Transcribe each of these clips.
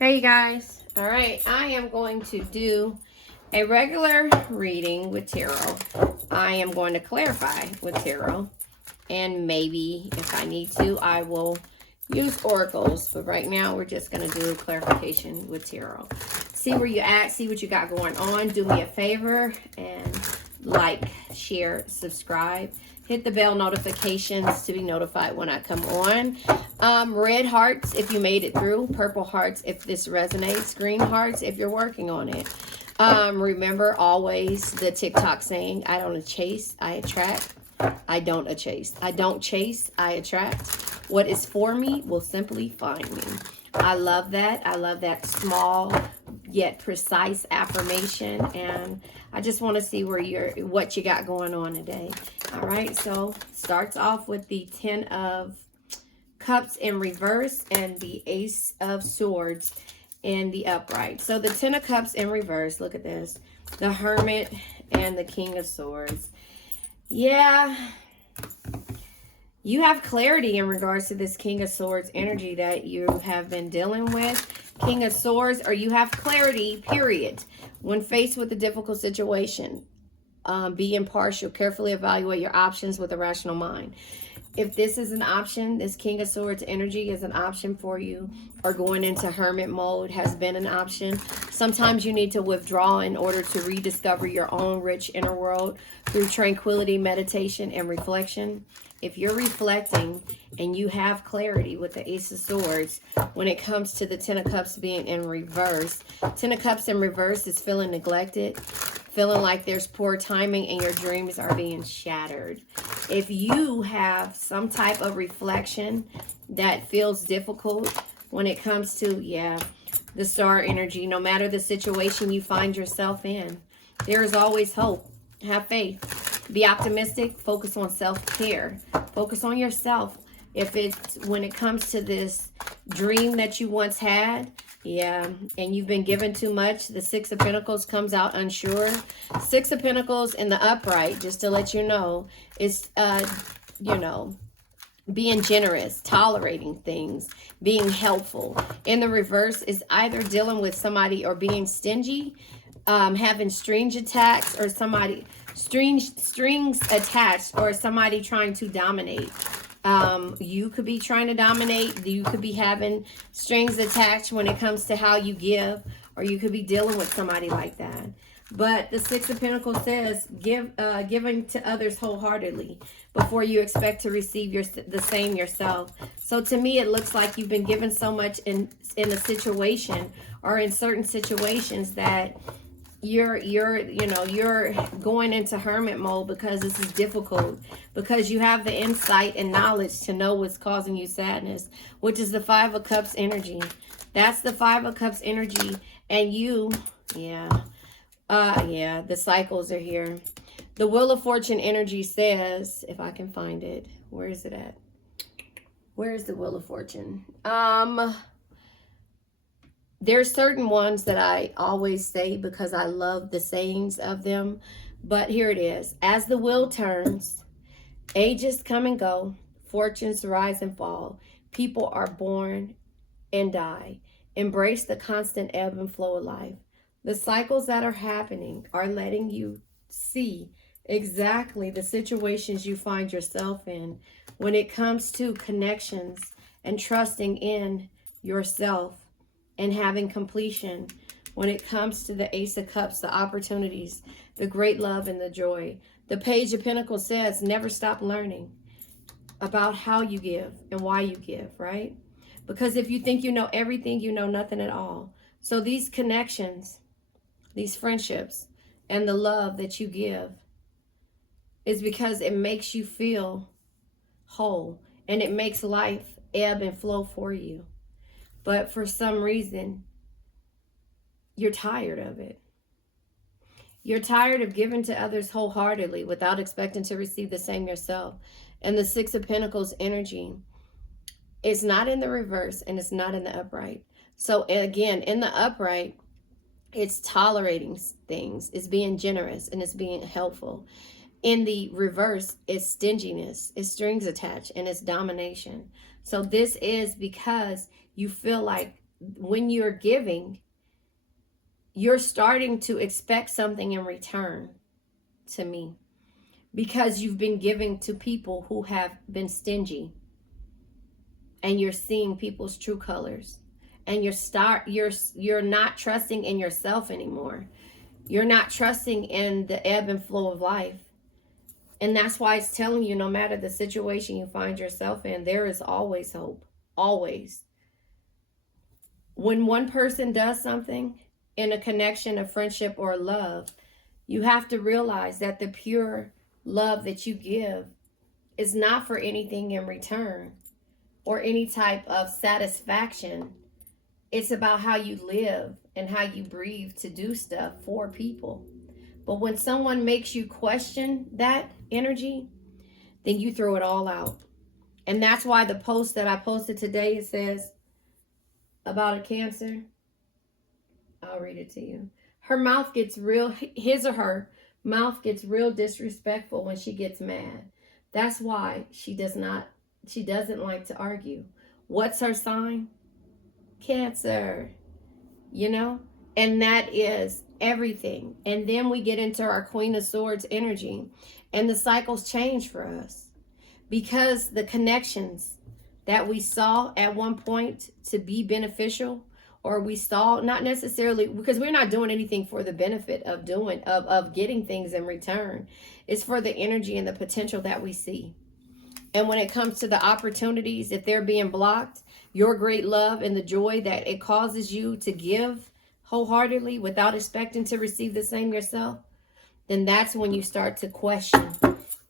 Hey you guys. All right, I am going to do a regular reading with tarot. I am going to clarify with tarot, and maybe if I need to, I will use oracles. But right now, we're just going to do a clarification with tarot. See where you at, see what you got going on. Do me a favor and like, share, subscribe. Hit the bell notifications to be notified when I come on. Red hearts if you made it through. Purple hearts if this resonates. Green hearts if you're working on it. Remember always the TikTok saying, I don't chase, I attract. I don't chase. I don't chase, I attract. What is for me will simply find me. I love that. I love that small yet precise affirmation, and I just want to see what you got going on today. All right, so starts off with the 10 of Cups in reverse and the Ace of Swords in the upright. So the 10 of Cups in reverse, look at this. The Hermit and the King of Swords. Yeah, you have clarity in regards to this King of Swords energy that you have been dealing with. King of Swords, or you have clarity, period. When faced with a difficult situation, be impartial. Carefully evaluate your options with a rational mind. If this is an option, this King of Swords energy is an option for you, or going into hermit mode has been an option. Sometimes you need to withdraw in order to rediscover your own rich inner world through tranquility, meditation, and reflection. If you're reflecting and you have clarity with the Ace of Swords, when it comes to the 10 of Cups being in reverse, 10 of Cups in reverse is feeling neglected, feeling like there's poor timing and your dreams are being shattered. If you have some type of reflection that feels difficult when it comes to, the star energy, no matter the situation you find yourself in, there is always hope. Have faith. Be optimistic. Focus on self-care. Focus on yourself. If it's when it comes to this dream that you once had, and you've been given too much, the Six of Pentacles comes out unsure. Six of Pentacles in the upright, just to let you know, is, being generous, tolerating things, being helpful. In the reverse is either dealing with somebody or being stingy, having strings attached, or somebody strings attached, or somebody trying to dominate. You could be trying to dominate. You could be having strings attached when it comes to how you give, or you could be dealing with somebody like that. But the Six of Pentacles says, giving to others wholeheartedly before you expect to receive the same yourself. So to me, it looks like you've been given so much in a situation, or in certain situations, that you're going into hermit mode because this is difficult, because you have the insight and knowledge to know what's causing you sadness, which is the Five of Cups energy. That's the Five of Cups energy. And you, the cycles are here. The Wheel of Fortune energy says, if I can find it, where is it at? Where is the Wheel of Fortune? There's certain ones that I always say because I love the sayings of them. But here it is. As the wheel turns, ages come and go, fortunes rise and fall. People are born and die. Embrace the constant ebb and flow of life. The cycles that are happening are letting you see exactly the situations you find yourself in when it comes to connections and trusting in yourself and having completion. When it comes to the Ace of Cups, the opportunities, the great love, and the joy. The Page of Pentacles says, never stop learning about how you give and why you give, right? Because if you think you know everything, you know nothing at all. So these connections, these friendships, and the love that you give is because it makes you feel whole, and it makes life ebb and flow for you. But for some reason, you're tired of it. You're tired of giving to others wholeheartedly without expecting to receive the same yourself. And the Six of Pentacles energy is not in the reverse, and it's not in the upright. So again, in the upright, it's tolerating things, it's being generous, and it's being helpful. In the reverse, it's stinginess, it's strings attached, and it's domination. So this is because you feel like when you're giving, you're starting to expect something in return to me, because you've been giving to people who have been stingy, and you're seeing people's true colors, and you're not trusting in yourself anymore. You're not trusting in the ebb and flow of life. And that's why it's telling you, no matter the situation you find yourself in, there is always hope. Always. When one person does something in a connection, a friendship, or a love, you have to realize that the pure love that you give is not for anything in return or any type of satisfaction. It's about how you live and how you breathe to do stuff for people. But when someone makes you question that energy, then you throw it all out. And that's why the post that I posted today, it says about a Cancer. I'll read it to you. Her mouth gets real, his or her mouth gets real disrespectful when she gets mad. That's why she doesn't like to argue. What's her sign? Cancer. You know? And that is everything. And then we get into our Queen of Swords energy, and the cycles change for us, because the connections that we saw at one point to be beneficial, or we saw, not necessarily because we're not doing anything for the benefit of getting things in return. It's for the energy and the potential that we see. And when it comes to the opportunities, if they're being blocked, your great love and the joy that it causes you to give wholeheartedly without expecting to receive the same yourself, then that's when you start to question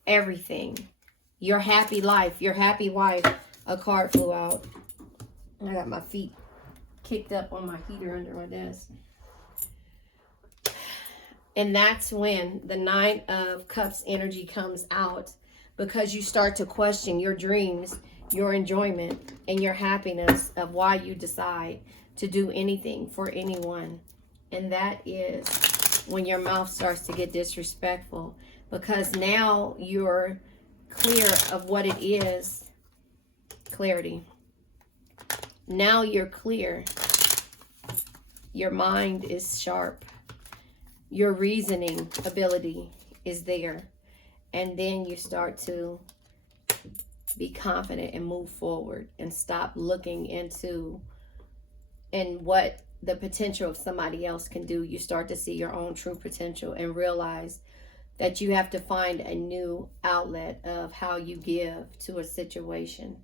everything. Your happy life, your happy wife. A card flew out. I got my feet kicked up on my heater under my desk. And that's when the Nine of Cups energy comes out, because you start to question your dreams, your enjoyment, and your happiness of why you decide to do anything for anyone. And that is when your mouth starts to get disrespectful, because now you're clear of what it is. Clarity. Now you're clear. Your mind is sharp. Your reasoning ability is there. And then you start to be confident and move forward and stop looking into and what the potential of somebody else can do. You start to see your own true potential and realize that you have to find a new outlet of how you give to a situation.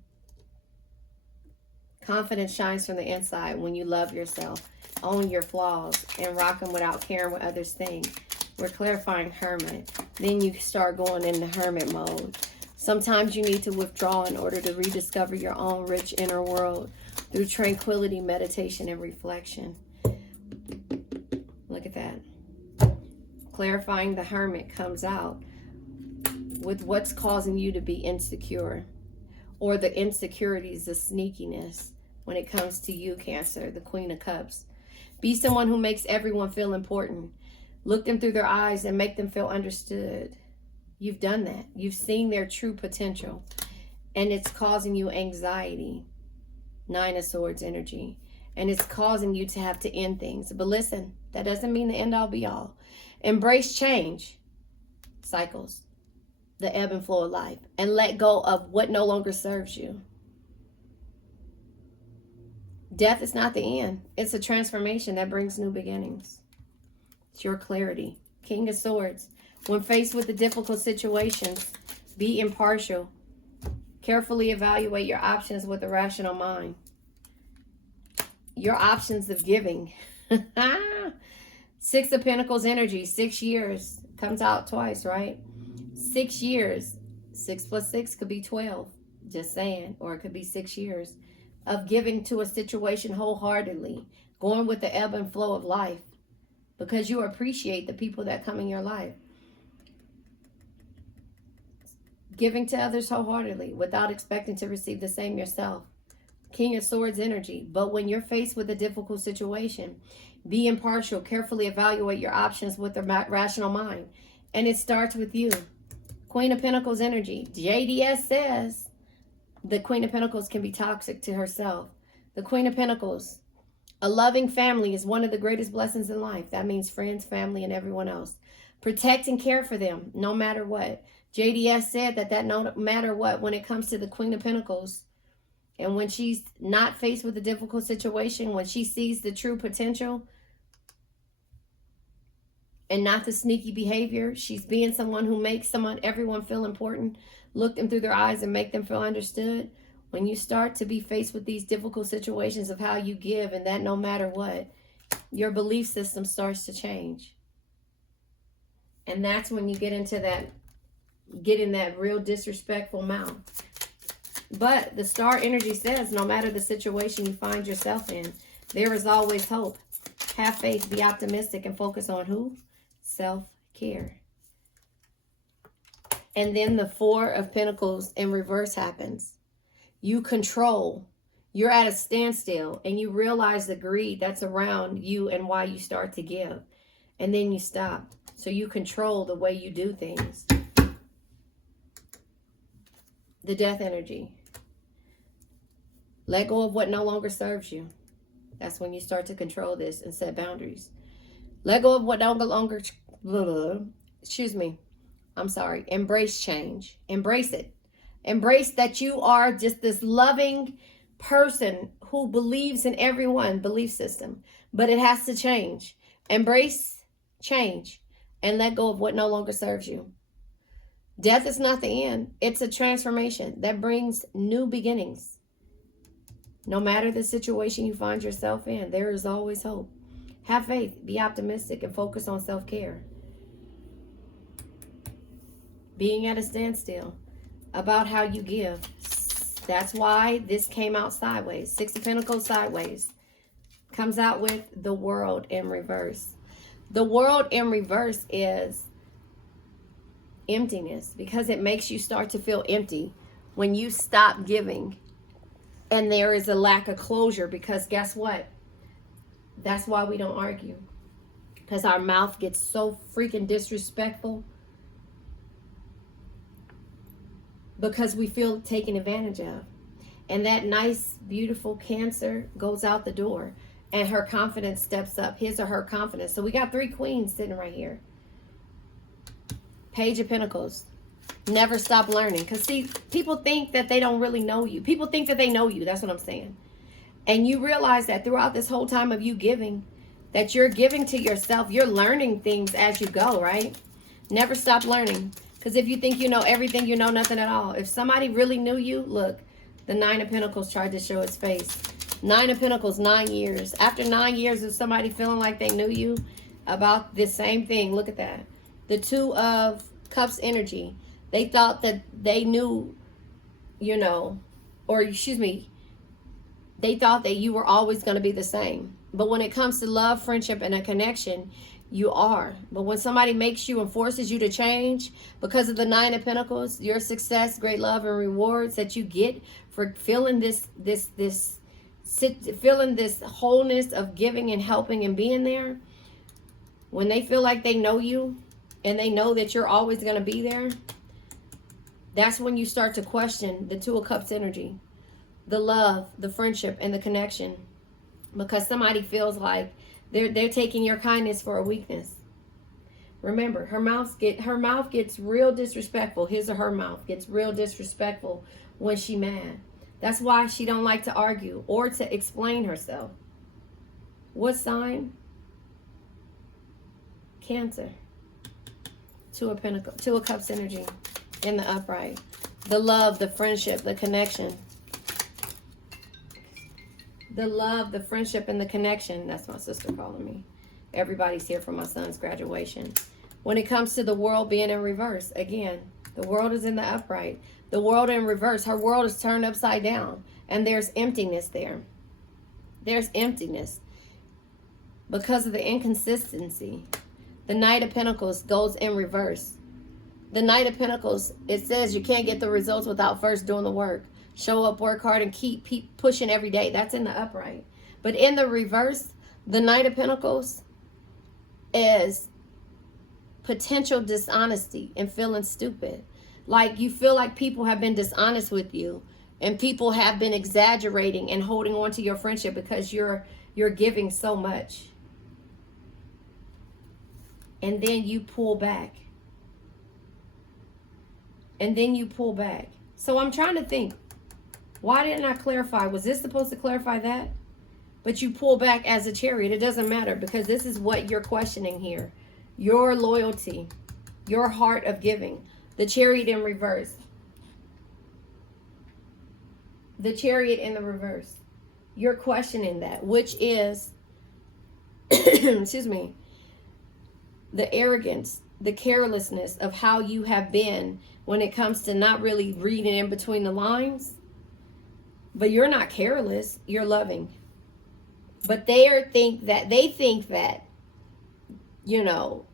Confidence shines from the inside when you love yourself, own your flaws, and rock them without caring what others think. We're clarifying Hermit. Then you start going into Hermit mode. Sometimes you need to withdraw in order to rediscover your own rich inner world through tranquility, meditation, and reflection. Look at that. Clarifying the Hermit comes out with what's causing you to be insecure, or the insecurities, the sneakiness when it comes to you, Cancer, the Queen of Cups. Be someone who makes everyone feel important. Look them through their eyes and make them feel understood. You've done that. You've seen their true potential, and it's causing you anxiety. Nine of Swords energy. And it's causing you to have to end things. But listen, that doesn't mean the end all be all. Embrace change. Cycles. The ebb and flow of life. And let go of what no longer serves you. Death is not the end. It's a transformation that brings new beginnings. It's your clarity. King of Swords. When faced with the difficult situations, be impartial. Carefully evaluate your options with a rational mind. Your options of giving. Six of Pentacles energy. 6 years. Comes out twice, right? 6 years. 6 plus 6 could be 12. Just saying. Or it could be 6 years of giving to a situation wholeheartedly. Going with the ebb and flow of life. Because you appreciate the people that come in your life. Giving to others wholeheartedly without expecting to receive the same yourself. King of Swords energy. But when you're faced with a difficult situation, be impartial. Carefully evaluate your options with a rational mind. And it starts with you. Queen of Pentacles energy. JDS says the Queen of Pentacles can be toxic to herself. The Queen of Pentacles A loving family is one of the greatest blessings in life. That means friends, family, and everyone else. Protect and care for them no matter what. JDS said that no matter what, when it comes to the Queen of Pentacles, and when she's not faced with a difficult situation, when she sees the true potential and not the sneaky behavior, she's being someone who makes everyone feel important, look them through their eyes and make them feel understood. When you start to be faced with these difficult situations of how you give, and that no matter what, your belief system starts to change. And that's when you get into that, getting that real disrespectful mouth. But the star energy says no matter the situation you find yourself in, there is always hope. Have faith, be optimistic, and focus on who? Self-care. And then the Four of Pentacles in reverse happens. You control. You're at a standstill, and you realize the greed that's around you and why you start to give. And then you stop. So you control the way you do things. The Death energy. Let go of what no longer serves you. That's when you start to control this and set boundaries. Let go of what no longer, embrace change. Embrace it. Embrace that you are just this loving person who believes in everyone's belief system. But it has to change. Embrace change and let go of what no longer serves you. Death is not the end. It's a transformation that brings new beginnings. No matter the situation you find yourself in, there is always hope. Have faith, be optimistic, and focus on self-care. Being at a standstill about how you give. That's why this came out sideways. Six of Pentacles sideways. Comes out with the World in reverse. The World in reverse is emptiness, because it makes you start to feel empty when you stop giving. And there is a lack of closure, because guess what? That's why we don't argue. Because our mouth gets so freaking disrespectful. Because we feel taken advantage of. And that nice, beautiful Cancer goes out the door. And her confidence steps up. His or her confidence. So we got three queens sitting right here. Page of Pentacles. Never stop learning. Because see, people think that they don't really know you. People think that they know you. That's what I'm saying. And you realize that throughout this whole time of you giving, that you're giving to yourself. You're learning things as you go, right? Never stop learning. Because if you think you know everything, you know nothing at all. If somebody really knew you, look, the Nine of Pentacles tried to show its face. Nine of Pentacles, 9 years. After 9 years of somebody feeling like they knew you about this same thing, look at that. The Two of Cups energy. They thought that they knew, they thought that you were always going to be the same. But when it comes to love, friendship, and a connection, you are. But when somebody makes you and forces you to change because of the Nine of Pentacles, your success, great love, and rewards that you get for feeling this wholeness of giving and helping and being there, when they feel like they know you and they know that you're always going to be there, that's when you start to question the Two of Cups energy. The love, the friendship, and the connection. Because somebody feels like they're taking your kindness for a weakness. Remember, her mouth gets real disrespectful. His or her mouth gets real disrespectful when she's mad. That's why she don't like to argue or to explain herself. What sign? Cancer. Two of Pentacles, Two of Cups energy in the upright. The love, the friendship, the connection. The love, the friendship, and the connection. That's my sister calling me. Everybody's here for my son's graduation. When it comes to the World being in reverse, again, the World is in the upright. The World in reverse, her world is turned upside down. And there's emptiness there. There's emptiness. Because of the inconsistency. The Knight of Pentacles goes in reverse. The Knight of Pentacles, it says you can't get the results without first doing the work. Show up, work hard, and keep pushing every day. That's in the upright. But in the reverse, the Knight of Pentacles is potential dishonesty and feeling stupid. Like you feel like people have been dishonest with you, and people have been exaggerating and holding on to your friendship because you're you're giving so much. And then you pull back. And then you pull back. So I'm trying to think, why didn't I clarify? Was this supposed to clarify that? But you pull back as a Chariot. It doesn't matter, because this is what you're questioning here. Your loyalty, your heart of giving. The Chariot in reverse. The Chariot in the reverse. You're questioning that, which is, excuse me, the arrogance, the carelessness of how you have been when it comes to not really reading in between the lines. But you're not careless, you're loving. But they think that, you know,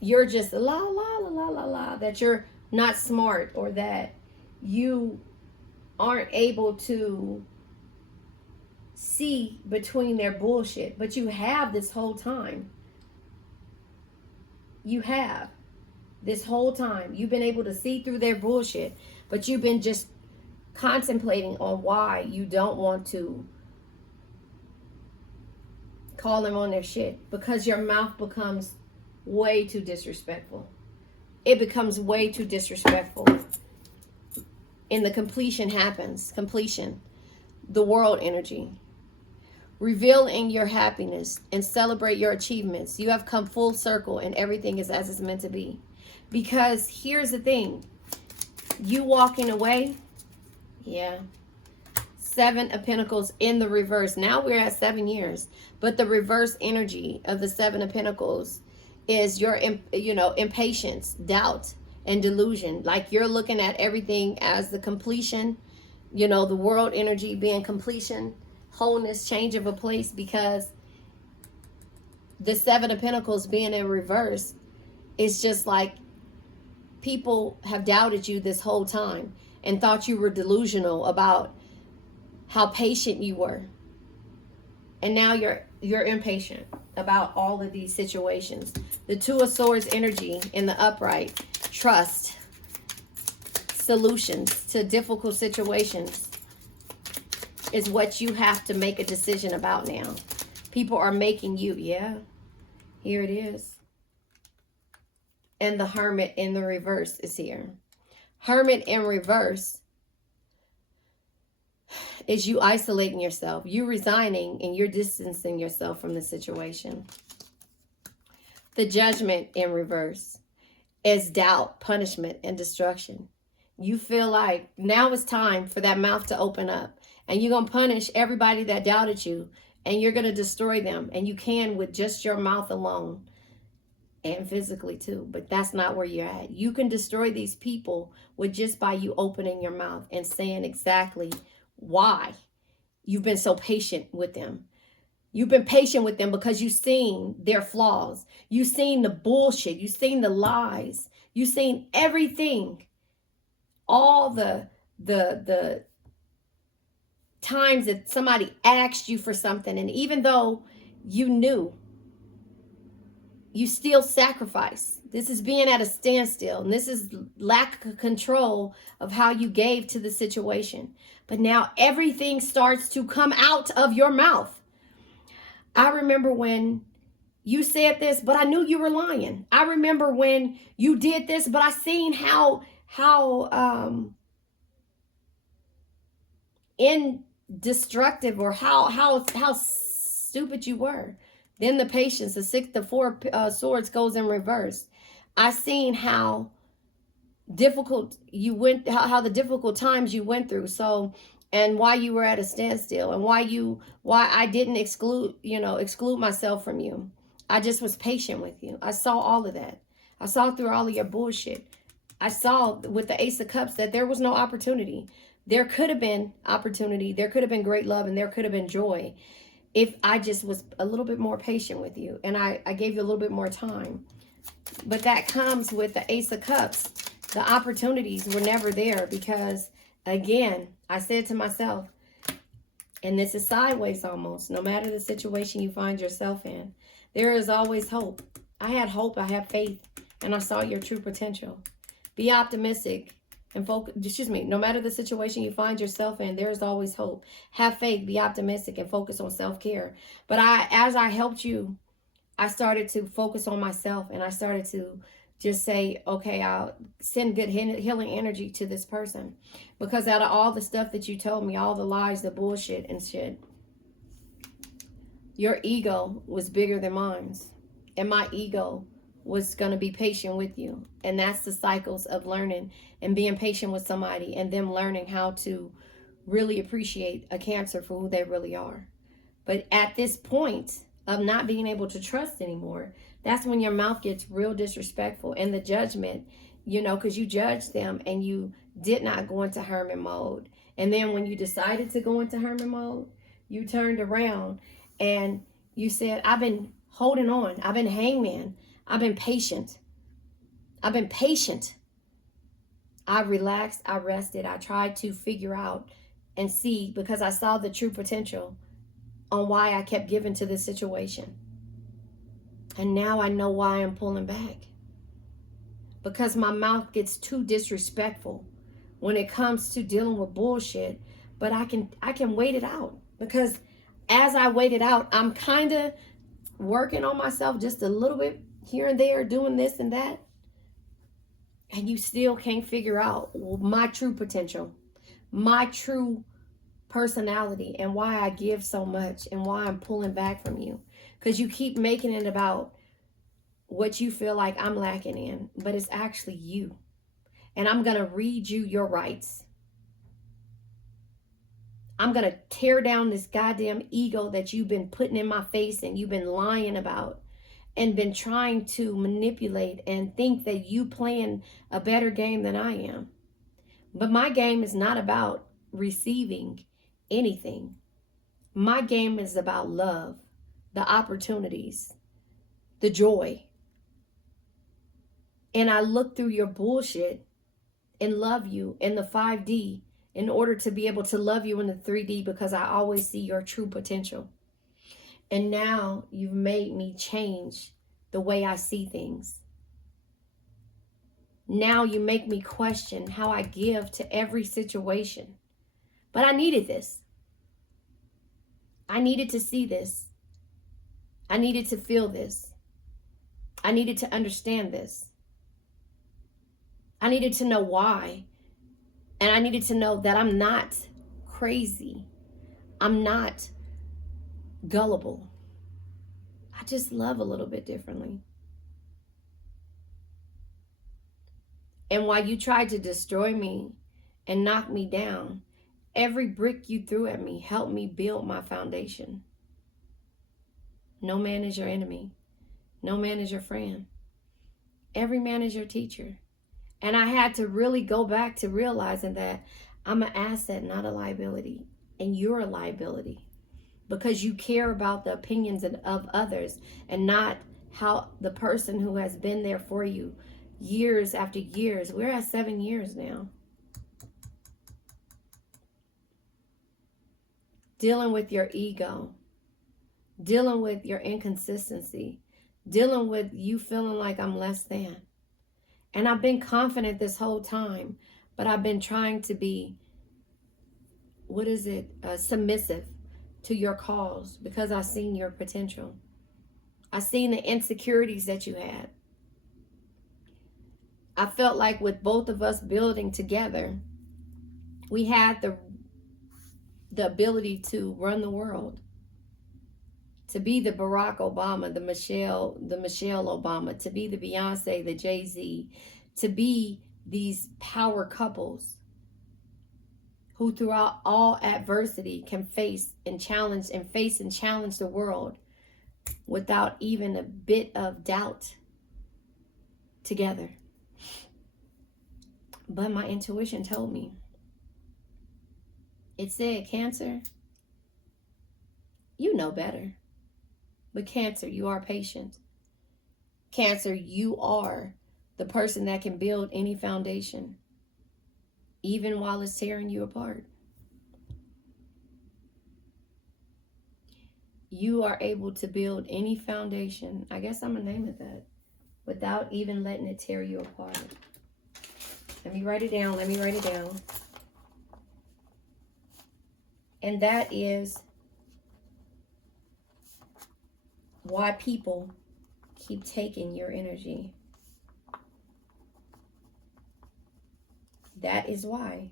you're just la la la la la la, that you're not smart, or that you aren't able to see between their bullshit. But you have this whole time. You have this whole time. You've been able to see through their bullshit, but you've been just contemplating on why you don't want to call them on their shit, because your mouth becomes way too disrespectful. It becomes way too disrespectful. And the completion happens. Completion. The world energy. Reveal in your happiness and celebrate your achievements. You have come full circle and everything is as it's meant to be. Because here's the thing. You walking away, yeah. 7 of Pentacles in the reverse. Now we're at 7 years. But the reverse energy of the 7 of Pentacles is your, impatience, doubt, and delusion. Like you're looking at everything as the completion. The world energy being completion, wholeness, change of a place. Because the 7 of Pentacles being in reverse is just like people have doubted you this whole time and thought you were delusional about how patient you were. And now you're impatient about all of these situations. The 2 of Swords energy in the upright. Trust. Solutions to difficult situations is what you have to make a decision about now. People are making you, yeah. Here it is. And the Hermit in the reverse is here. Hermit in reverse is you isolating yourself, you resigning, and you're distancing yourself from the situation. The Judgment in reverse is doubt, punishment, and destruction. You feel like now it's time for that mouth to open up, and you're going to punish everybody that doubted you, and you're going to destroy them, and you can with just your mouth alone, and physically too. But that's not where you're at. You can destroy these people with just by you opening your mouth and saying exactly why you've been so patient with them. You've been patient with them because you've seen their flaws. You've seen the bullshit. You've seen the lies. You've seen everything. All the times that somebody asked you for something, and even though you knew, you still sacrifice. This is being at a standstill, and this is lack of control of how you gave to the situation. But now everything starts to come out of your mouth. I remember when you said this, but I knew you were lying. I remember when you did this, but I seen how indestructive, or how stupid you were. Then the patience, the 4 swords goes in reverse. I seen how difficult you went, how the difficult times you went through. So, and why you were at a standstill, and why I didn't exclude myself from you. I just was patient with you. I saw all of that. I saw through all of your bullshit. I saw with the Ace of Cups that there was no opportunity. There could have been opportunity. There could have been great love, and there could have been joy if I just was a little bit more patient with you, and I gave you a little bit more time. But that comes with the Ace of Cups. The opportunities were never there because, again, I said to myself, and this is sideways almost, no matter the situation you find yourself in, there is always hope. I had hope, I had faith, and I saw your true potential. Be optimistic. and focus. Excuse me. No matter the situation you find yourself in, there is always hope. Have faith, be optimistic, and focus on self-care. But as I helped you, I started to focus on myself, and I started to just say, okay, I'll send good healing energy to this person. Because out of all the stuff that you told me, all the lies, the bullshit and shit, your ego was bigger than mine. And my ego was going to be patient with you. And that's the cycles of learning and being patient with somebody and them learning how to really appreciate a Cancer for who they really are. But at this point of not being able to trust anymore, that's when your mouth gets real disrespectful, and the judgment, you know, because you judged them and you did not go into hermit mode. And then when you decided to go into hermit mode, you turned around and you said, I've been holding on. I've been hangman. I've been patient. I've been patient. I relaxed. I rested. I tried to figure out and see, because I saw the true potential on why I kept giving to this situation. And now I know why I'm pulling back. Because my mouth gets too disrespectful when it comes to dealing with bullshit. But I can wait it out. Because as I wait it out, I'm kind of working on myself just a little bit here and there, doing this and that. And you still can't figure out my true potential, my true personality, and why I give so much and why I'm pulling back from you. Because you keep making it about what you feel like I'm lacking in, but it's actually you. And I'm going to read you your rights. I'm going to tear down this goddamn ego that you've been putting in my face and you've been lying about and been trying to manipulate and think that you playing a better game than I am. But my game is not about receiving anything. My game is about love, the opportunities, the joy. And I look through your bullshit and love you in the 5D in order to be able to love you in the 3D, because I always see your true potential. And now you've made me change the way I see things. Now you make me question how I give to every situation. But I needed this. I needed to see this. I needed to feel this. I needed to understand this. I needed to know why. And I needed to know that I'm not crazy. I'm not gullible. I just love a little bit differently. And while you tried to destroy me and knock me down, every brick you threw at me helped me build my foundation. No man is your enemy. No man is your friend. Every man is your teacher. And I had to really go back to realizing that I'm an asset, not a liability. And you're a liability. Because you care about the opinions of others and not how the person who has been there for you years after years. We're at 7 years now. Dealing with your ego. Dealing with your inconsistency. Dealing with you feeling like I'm less than. And I've been confident this whole time, but I've been trying to be, submissive to your cause, because I've seen your potential. I've seen the insecurities that you had. I felt like with both of us building together, we had the ability to run the world. To be the Barack Obama, the Michelle Obama, to be the Beyonce, the Jay-Z, to be these power couples who throughout all adversity can face and challenge the world without even a bit of doubt together. But my intuition told me. It said, Cancer, you know better. But Cancer, you are patient. Cancer, you are the person that can build any foundation, even while it's tearing you apart. You are able to build any foundation, I guess I'm going to name it that, without even letting it tear you apart. Let me write it down. Let me write it down. And that is why people keep taking your energy. That is why.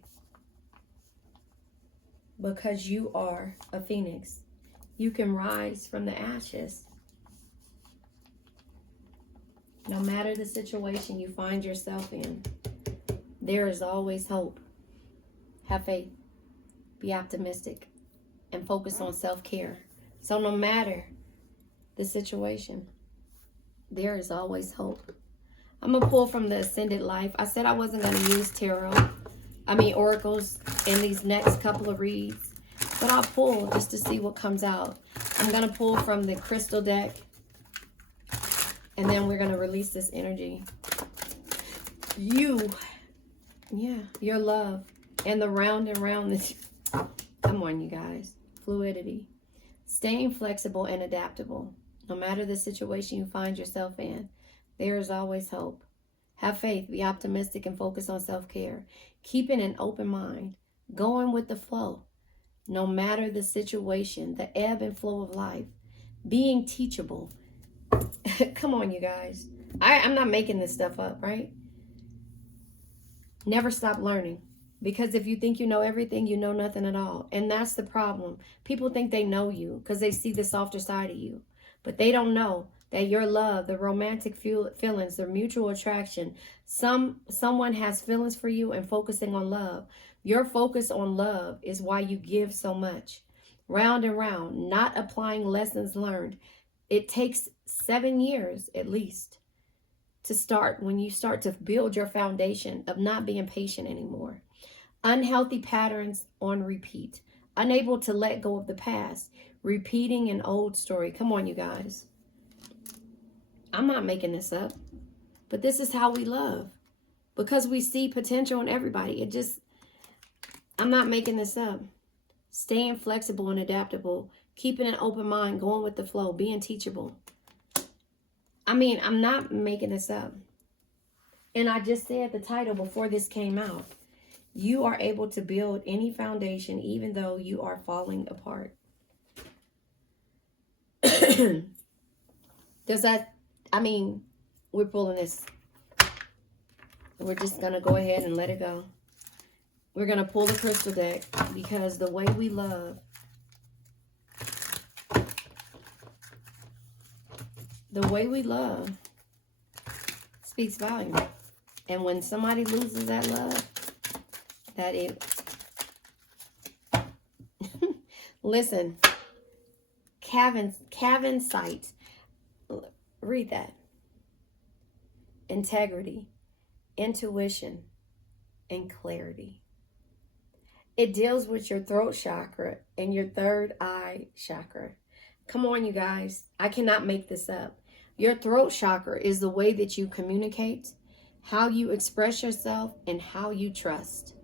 Because you are a phoenix. You can rise from the ashes. No matter the situation you find yourself in, there is always hope. Have faith. Be optimistic. And focus on self-care. So no matter the situation, there is always hope. I'm going to pull from the Ascended Life. I said I wasn't going to use oracles in these next couple of reads. But I'll pull just to see what comes out. I'm going to pull from the crystal deck. And then we're going to release this energy. Your love. And the round and round. This. Come on, you guys. Fluidity. Staying flexible and adaptable. No matter the situation you find yourself in, there is always hope. Have faith. Be optimistic and focus on self-care. Keeping an open mind. Going with the flow. No matter the situation, the ebb and flow of life. Being teachable. Come on, you guys. I'm not making this stuff up, right? Never stop learning. Because if you think you know everything, you know nothing at all. And that's the problem. People think they know you because they see the softer side of you. But they don't know that your love, the romantic feelings, the mutual attraction, someone has feelings for you and focusing on love. Your focus on love is why you give so much. Round and round, not applying lessons learned. It takes 7 years at least to start when you start to build your foundation of not being patient anymore. Unhealthy patterns on repeat. Unable to let go of the past. Repeating an old story. Come on, you guys. I'm not making this up. But this is how we love. Because we see potential in everybody. I'm not making this up. Staying flexible and adaptable. Keeping an open mind. Going with the flow. Being teachable. I'm not making this up. And I just said the title before this came out. You are able to build any foundation even though you are falling apart. We're pulling this. We're just going to go ahead and let it go. We're going to pull the crystal deck because the way we love, speaks volume. And when somebody loses that love, that is. Listen, Kevin Sight. Read that. Integrity, intuition, and clarity. It deals with your throat chakra and your third eye chakra. Come on, you guys. I cannot make this up. Your throat chakra is the way that you communicate, how you express yourself, and how you trust.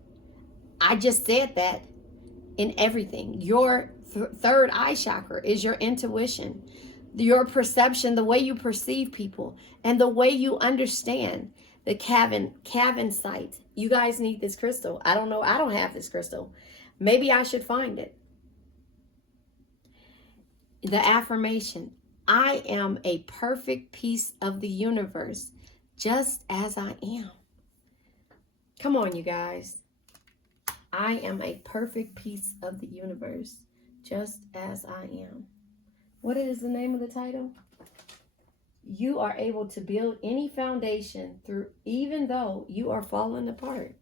I just said that in everything. Your third eye chakra is your intuition, your perception, the way you perceive people, and the way you understand the Kevin sight. You guys need this crystal. I don't know. I don't have this crystal. Maybe I should find it. The affirmation. I am a perfect piece of the universe, just as I am. Come on, you guys. I am a perfect piece of the universe, just as I am. What is the name of the title? You are able to build any foundation through, even though you are falling apart,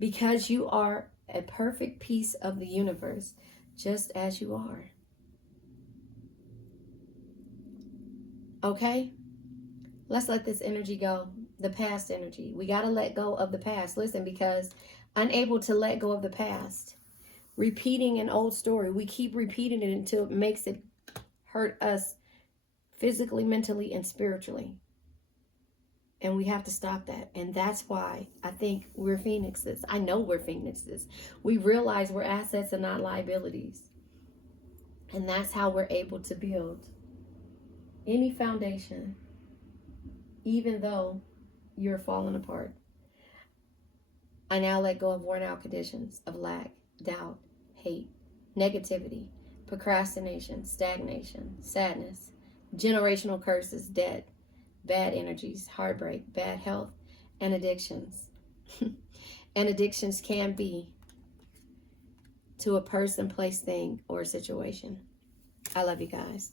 because you are a perfect piece of the universe, just as you are. Okay? Let's let this energy go. The past energy. We got to let go of the past. Listen, because unable to let go of the past. Repeating an old story. We keep repeating it until it makes it hurt us physically, mentally, and spiritually. And we have to stop that. And that's why I think we're phoenixes. I know we're phoenixes. We realize we're assets and not liabilities. And that's how we're able to build any foundation, even though you're falling apart. I now let go of worn out conditions of lack, doubt, hate, negativity, procrastination, stagnation, sadness, generational curses, debt, bad energies, heartbreak, bad health, and addictions. And addictions can be to a person, place, thing, or situation. I love you guys.